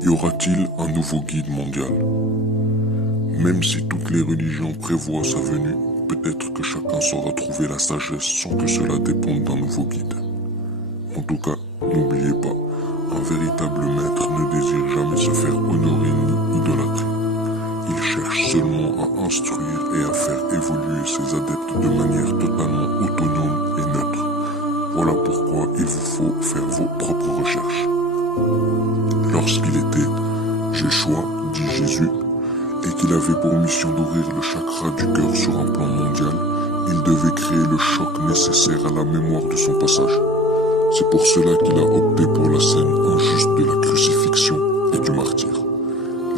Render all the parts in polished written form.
Y aura-t-il un nouveau guide mondial? Même si toutes les religions prévoient sa venue, peut-être que chacun saura trouver la sagesse sans que cela déponde d'un nouveau guide. En tout cas, n'oubliez pas, un véritable maître ne désire jamais se faire honorer ni idolâtrer. Il cherche seulement à instruire et à faire évoluer ses adeptes de manière totalement autonome et neutre. Voilà pourquoi il vous faut faire vos propres recherches. Lorsqu'il était Jéchoua, dit Jésus, et qu'il avait pour mission d'ouvrir le chakra du cœur sur un plan mondial, il devait créer le choc nécessaire à la mémoire de son passage. C'est pour cela qu'il a opté pour la scène injuste de la crucifixion et du martyre.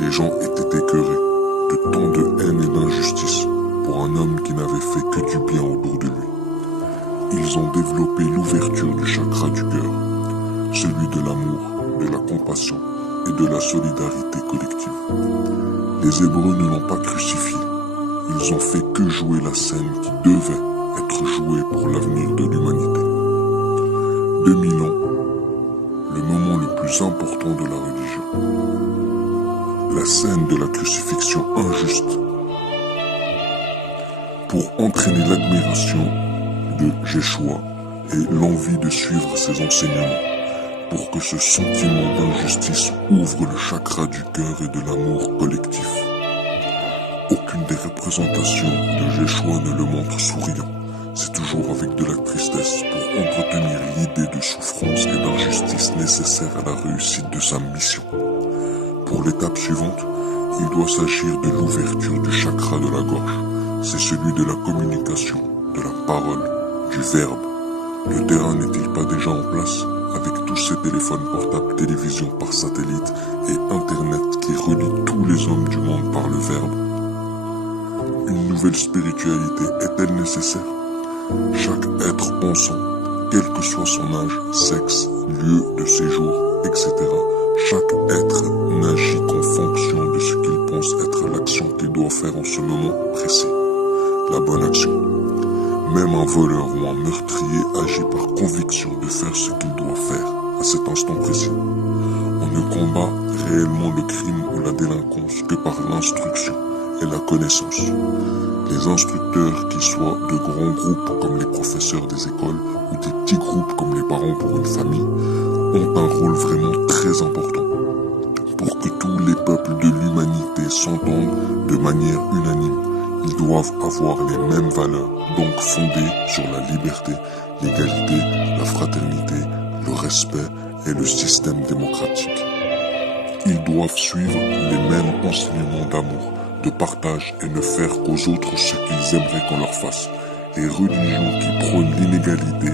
Les gens étaient écœurés de tant de haine et d'injustice pour un homme qui n'avait fait que du bien autour de lui. Ils ont développé l'ouverture du chakra du cœur, celui de l'amour, de la compassion et de la solidarité collective. Les Hébreux ne l'ont pas crucifié, ils ont fait que jouer la scène qui devait être jouée pour l'avenir de l'humanité. 2000 ans, le moment le plus important de la religion. La scène de la crucifixion injuste pour entraîner l'admiration de Jéchoua et l'envie de suivre ses enseignements, pour que ce sentiment d'injustice ouvre le chakra du cœur et de l'amour collectif. Aucune des représentations de Jéchoua ne le montre souriant. C'est toujours avec de la tristesse pour entretenir l'idée de souffrance et d'injustice nécessaire à la réussite de sa mission. Pour l'étape suivante, il doit s'agir de l'ouverture du chakra de la gorge. C'est celui de la communication, de la parole, du verbe. Le terrain n'est-il pas déjà en place avec tous ces téléphones portables, télévision par satellite et Internet qui relie tous les hommes du monde par le verbe? Une nouvelle spiritualité est-elle nécessaire? Chaque être pensant, quel que soit son âge, sexe, lieu de séjour, etc., chaque être n'agit qu'en fonction de ce qu'il pense être l'action qu'il doit faire en ce moment précis. La bonne action. Même un voleur ou un meurtrier agit par conviction de faire ce qu'il doit faire à cet instant précis. On ne combat réellement le crime ou la délinquance que par l'instruction et la connaissance. Les instructeurs, qui soient de grands groupes comme les professeurs des écoles ou des petits groupes comme les parents pour une famille, ont un rôle vraiment très important pour que tous les peuples de l'humanité s'entendent de manière unanime. Ils doivent avoir les mêmes valeurs, donc fondées sur la liberté, l'égalité, la fraternité, le respect et le système démocratique. Ils doivent suivre les mêmes enseignements d'amour, de partage et ne faire aux autres ce qu'ils aimeraient qu'on leur fasse. Les religions qui prônent l'inégalité,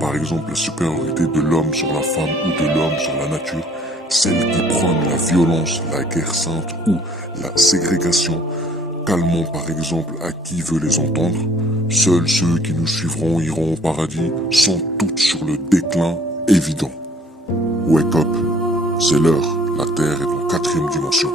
par exemple la supériorité de l'homme sur la femme ou de l'homme sur la nature, celles qui prônent la violence, la guerre sainte ou la ségrégation, calmant par exemple à qui veut les entendre, seuls ceux qui nous suivront iront au paradis, sont toutes sur le déclin évident. Wake up, c'est l'heure, la Terre est en 4e dimension.